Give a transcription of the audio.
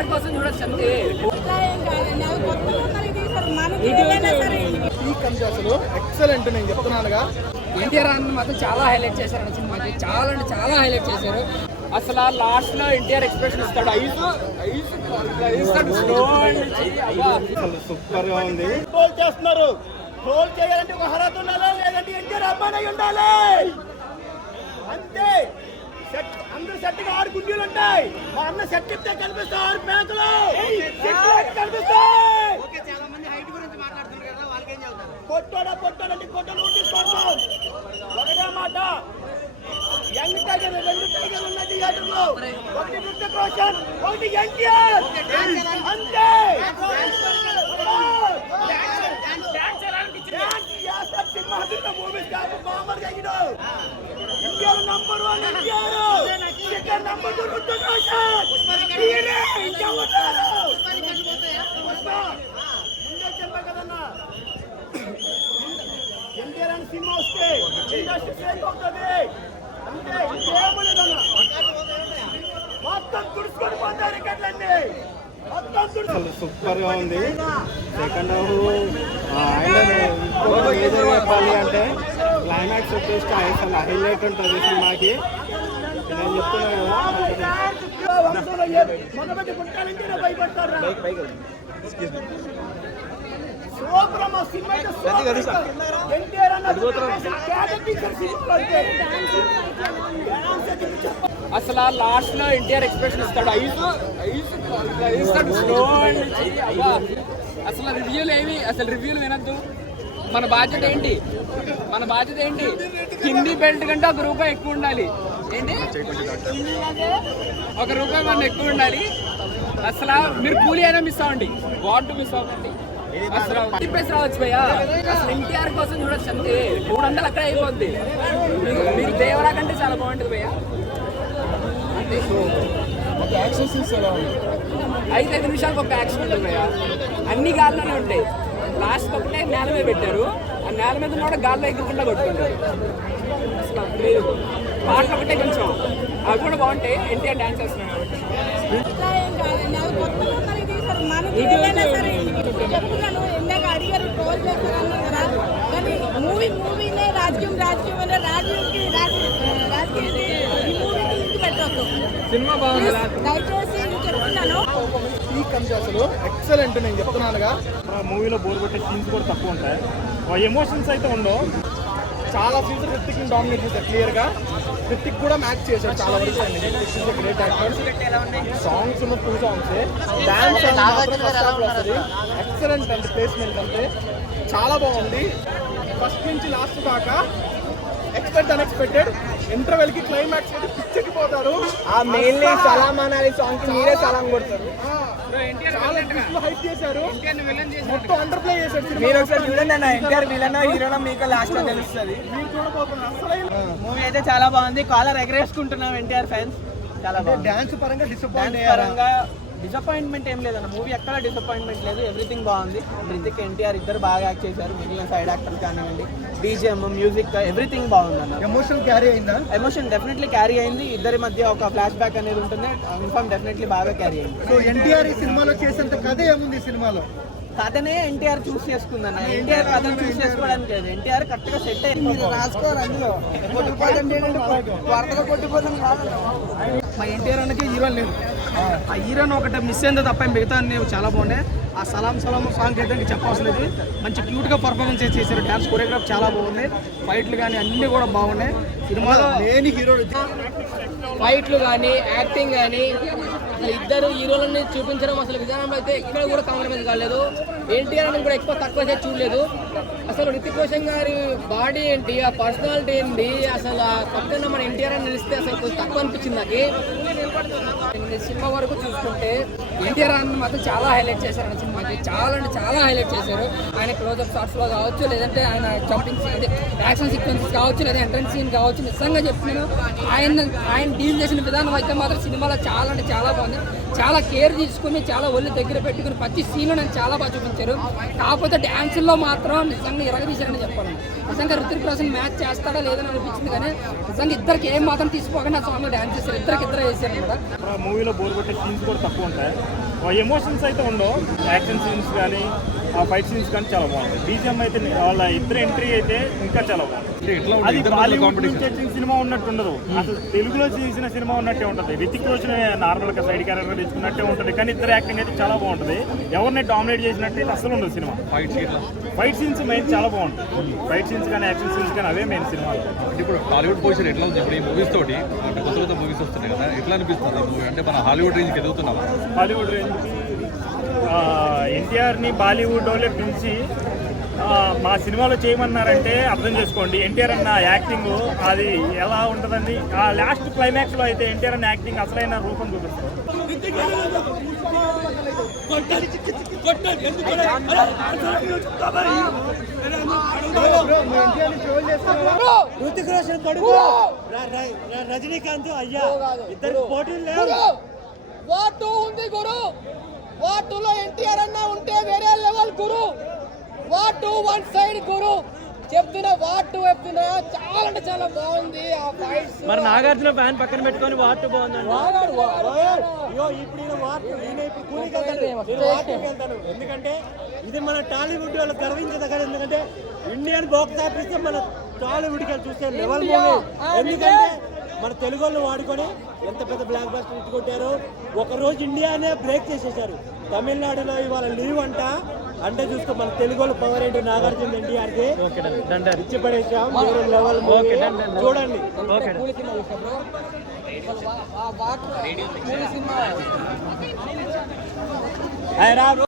ఎన్టీఆర్ కోసం చూడొచ్చు అంతే. అసలు ఎక్సలెంట్ నేను చెప్తున్నానుగా. ఎన్టీఆర్ అన్న మాత్రం చాలా హైలైట్ చేశారు సినిమాకి, చాలా అంటే చాలా హైలైట్ చేశారు. అసలు ఆ లాస్ట్ లో ఎన్టీఆర్ ఎక్స్ప్రెషన్ ఇస్తాడు, సూపర్ గా ఉంది. ట్రోల్ చేస్తున్నారు, ట్రోల్ చేయాలంటే ఒక అర్హత ఉండాలి, లేదంటే ఎన్టీఆర్ అమ్మాయి ఉండాలి అంతే. సెట్ అందరూ సెట్ గా 6 గుండీలు ఉంటాయి. మా అన్న సెట్ ఇస్తే కనిపిస్తాయి 6 ప్యాకులు కనిపిస్తాయి. చాలా మంది హైట్ గురించి మాట్లాడుతున్నారు కదా, వాళ్ళకేం చెబుతారు? పొట్టోడంటే కొట్టలు తీసుకోవడం ఒకటే మాట. యంగ్ టైగర్ 2 టైగర్లు ఉన్న థియేటర్లో, ఒకటి రుతిక్ రోషన్, ఒకటి ఎన్టీఆర్ అంతే. Indian number 1 NTR, second number 2 Ruthik Roshan. ముందే చెప్పా కదన్నా, ఎన్టీఆర్ అని సినిమా వస్తే ఇండస్ట్రీ షేక్ అవుతుంది అంతే, ఇంకేమీ లేదన్నా. మొత్తం తుడుచుకొని పోతారు రికార్డులన్నీ. సూపర్ గా ఉంది. సెకండ్ హాఫ్ ఏదో చెప్పాలి అంటే క్లైమాక్స్ వచ్చేసి అసలు హైలైట్ ఉంటుంది సినిమాకి. నేను చెప్తున్నాను అసలు ఆ లాస్ట్ లో ఎన్టీఆర్ ఎక్స్ప్రెషన్ ఇస్తాడు, అసలు రివ్యూలు వినద్దు. మన బాధ్యత ఏంటి? హిందీ బెల్ట్ కంటే ₹1 ఎక్కువ ఉండాలి. ఏంటి, ₹1 మన ఎక్కువ ఉండాలి. అసలు మీరు కూలీ అయినా మిస్ అవ్వండి, వాట్ మిస్ అవ్వండి. అసలు తిప్పేసి రావచ్చు భయ్యా. అసలు ఎన్టీఆర్ కోసం చూడొచ్చు అంతే. 300 అక్కడ అయిపోద్ది. మీరు దేవరా కంటే చాలా బాగుంటుంది భయ్యా. 5 నిమిషాలకు ఒక యాక్షన్ ఉంటుంది భయ్యా. అన్ని గాల్లోనే ఉంటాయి. లాస్ట్ ఒకటే నేల మీద పెట్టారు, ఆ నేల మీద కూడా గాల్లో ఎక్కకుండా కొట్టుకుంటారు. అసలు మీరు పాటలు ఒకటే కొంచెం అవి కూడా బాగుంటాయి. ఎన్టీఆర్ డాన్స్ చేస్తున్నాడు కాబట్టి అడిగారు, ట్రోల్ చేస్తారన్నారు కదా. కానీ మూవీనే రాజకీయం అనే రాజకీయ పెట్టవచ్చు. సినిమా బాగుంది, దయచేసి చెప్తున్నాను. అసలు ఎక్సలెంట్ నేను చెప్తున్నానుగా. మూవీలో బోర్ కొట్టే సీన్స్ కూడా తక్కువ ఉంటాయి, ఎమోషన్స్ అయితే ఉండవు. చాలా సీన్స్ రితిక్ డామినేట్ చేశారు క్లియర్ గా. రితిక్ కూడా మ్యాచ్ చేశాడు చాలా వరకు. సాంగ్స్ ఉన్న 2 సాంగ్స్, డాన్స్ ఎక్సలెంట్ అంటే ప్లేస్మెంట్ అంటే చాలా బాగుంది. ఫస్ట్ నుంచి లాస్ట్ దాకా ఎక్స్పెక్ట్ అన్ఎక్స్పెక్టెడ్. ఇంటర్వెల్ కి క్లైమాక్స్ పిచ్చెక్కిపోతారు. ఆ మెయిన్ సలాం అనాలి సాంగ్ కి మీరే సలాం కొడతారు. చాలా హైప్ చేశారు, మొత్తం అండర్ ప్లే చేశారు. మీరు ఒకసారి చూడండి అన్న, ఎన్టీఆర్ విలన్ హీరోలో మీకు లాస్ట్ లో తెలుస్తుంది. మీరు చూడబోతున్నారు. అసలు మూవీ అయితే చాలా బాగుంది. కాలర్ ఎగరేసుకుంటున్నాం ఎన్టీఆర్ ఫ్యాన్స్. చాలా బాగుంది. డాన్స్ పరంగా డిసప్పాయింట్మెంట్ ఏం లేదన్న. మూవీ ఎక్కడ డిసప్పాయింట్మెంట్ లేదు, ఎవ్రీథింగ్ బాగుంది. రితిక్ ఎన్టీఆర్ ఇద్దరు బాగా యాక్ట్ చేశారు. మిగిలిన సైడ్ యాక్టర్స్ కానివ్వండి, బీజిఎం, మ్యూజిక్, ఎవ్రీథింగ్ బాగుంది అన్న. ఎమోషన్ క్యారీ అయిందా? ఎమోషన్ డెఫినెట్లీ క్యారీ అయింది. ఇద్దరి మధ్య ఒక ఫ్లాష్ బ్యాక్ అనేది ఉంటుంది, ఇన్ఫార్మ్ డెఫినెట్లీ బాగా క్యారీ అయింది. సో ఎన్టీఆర్ ఈ సినిమాలో చేసేంత కథ ఏముంది సినిమాలో? కథనే ఎన్టీఆర్ చూస్ చేసుకుందన్న. ఎన్టీఆర్ కథను చూస్ చేసుకోవడానికి లేదు, ఎన్టీఆర్ కరెక్ట్ గా సెట్ అయింది. రాసుకోవాలి అందులో. మా ఎన్టీఆర్ అన్నకి హీరో లేదు, ఆ హీరోని ఒకటి మిస్ అయిందో తప్ప మిగతా చాలా బాగున్నాయి. ఆ సలాం సాంగ్ అయితే చెప్పవలసిన లేదు. మంచి క్యూట్గా పర్ఫార్మెన్స్ చేశారు. డ్యాన్స్ కొరియోగ్రాఫ్ చాలా బాగుంది. ఫైట్లు కానీ అన్నీ కూడా బాగున్నాయి. సినిమాలో లేని హీరో ఫైట్లు కానీ యాక్టింగ్ కానీ అసలు ఇద్దరు హీరోలని చూపించడం అసలు విధానంలో అయితే ఎక్కడ కూడా కాంప్రమైజ్ కాలేదు. ఎన్టీఆర్ అని కూడా ఎక్కువ తక్కువ చేసి చూడలేదు. అసలు రితిక్ రోషన్ గారి బాడీ ఏంటి, ఆ పర్సనాలిటీ ఏంటి, అసలు పక్కన మన ఎన్టీఆర్ అని నిలిస్తే అసలు కొంచెం తక్కువ అనిపించింది నాకు. సినిమా వరకు చూసుకుంటే ఎన్టీఆర్ అని మాత్రం చాలా హైలైట్ చేశారు సినిమాకి, చాలా అంటే చాలా హైలైట్ చేశారు. ఆయన క్లోజ్అప్ షాట్స్ లో కావచ్చు, లేదంటే ఆయన జంపింగ్ సీన్, యాక్షన్ సీక్వెన్సెస్ కావచ్చు, లేదా ఎంట్రన్స్ సీన్ కావచ్చు. నిజంగా చెప్తున్నాను, ఆయన డీల్ చేసిన విధానం అయితే మాత్రం సినిమాలో చాలా అంటే చాలా బాగుంది. చాలా కేర్ తీసుకుని, చాలా ఒళ్ళు దగ్గర పెట్టుకుని ప్రతి సీన్ నేను చాలా బాగా చూపించారు. కాకపోతే డ్యాన్సుల్లో మాత్రం నిజంగా డైరెక్టర్ని ఎరగదీశారని చెప్పాలి. నిజంగా రితిక్ రోషన్ మ్యాచ్ చేస్తాడా లేదని అనిపించింది, కానీ నిజంగా ఇద్దరికి ఏం మాత్రం తీసుకోకుండా ఆ సాంగ్లో డ్యాన్స్ చేశారు. ఇద్దరు వేసారు అనమాట. మూవీలో బోర్ కొట్టే సీన్స్ కూడా తక్కువ ఉంటాయి. ఎమోషన్స్ అయితే ఉండవు. యాక్షన్ సీన్స్ కానీ ఆ ఫైట్ సీన్స్ కానీ చాలా బాగుంటాయి. బీజిఎం అయితే వాళ్ళ ఇద్దరు ఎంట్రీ అయితే ఇంకా చాలా బాగుంది. అది బాలీవుడ్ నుంచి వచ్చిన సినిమా ఉన్నట్టు ఉండదు, అసలు తెలుగులో చేసిన సినిమా ఉన్నట్టే ఉంటుంది. రితిక్ రోషన్ నార్మల్ గా సైడ్ క్యారెక్టర్ తెచ్చుకున్నట్టే ఉంటుంది, కానీ ఇద్దరు యాక్టింగ్ అయితే చాలా బాగుంటుంది. ఎవరిని డామినేట్ చేసినట్టు అసలు ఉండదు సినిమా. ఫైట్ సీన్స్ మెయిన్ చాలా బాగుంటుంది. ఫైట్ సీన్స్ కానీ యాక్షన్ సీన్స్ కానీ అవే మెయిన్ సినిమా. ఇప్పుడు హాలీవుడ్ పొజిషన్ ఎట్లా ఉంది ఇప్పుడు ఈ మూవీస్ తోటి? అంటే కొత్త కొత్త మూవీస్ వస్తున్నాయి కదా, ఎట్లా అనిపిస్తుంది మూవీ? అంటే మన హాలీవుడ్ రేంజ్కి ఎదుగుతున్నాం. హాలీవుడ్ రేంజ్కి ఎన్టీఆర్ని బాలీవుడ్ వాళ్ళే పిలిచి మా సినిమాలో చేయమన్నారంటే అర్థం చేసుకోండి. ఎన్టీఆర్ అన్న యాక్టింగ్ అది ఎలా ఉంటుందండి. ఆ లాస్ట్ క్లైమాక్స్లో అయితే ఎన్టీఆర్ అన్న యాక్టింగ్ అసలైన రూపం చూపిస్తారు. రుతిక్ రోషన్ కొడుకు రజనీకాంత్ అయ్యా ఇద్దరు పోటీలు లేవు. వాటు ఉంది గురు, వాటులో ఎన్టీఆర్ అన్న ఉంటే వేరే లెవెల్ గురు. వాటు వన్ సైడ్ గురు చెప్తున్నా, వాటు చెప్తున్నా చాలా అంటే చాలా బాగుంది ఆ ఫైట్స్. మరి నాగార్జున ఫ్యాన్ పక్కన పెట్టుకొని వాటు బాగుందండి. ఎందుకంటే ఇది మన టాలీవుడ్ వాళ్ళు గర్వించదగ్గర. ఎందుకంటే ఇండియన్ బాక్స్ ఆఫీస్ మన టాలీవుడ్ చూసే లెవెల్ మూవీ. ఎందుకంటే మన తెలుగు వాళ్ళు వాడుకొని ఎంత పెద్ద బ్లాక్ బస్టర్ ఇచ్చుకొట్టారు. ఒకరోజు ఇండియానే బ్రేక్ చేసేసారు. తమిళనాడులో ఇవాళ లీవ్ అంట. అంటే చూసుకో మన తెలుగు వాళ్ళు పవర్ ఏంటి. నాగార్జున ఎన్టీఆర్కి ఇచ్చి పడేసాం. లెవెల్ చూడండి.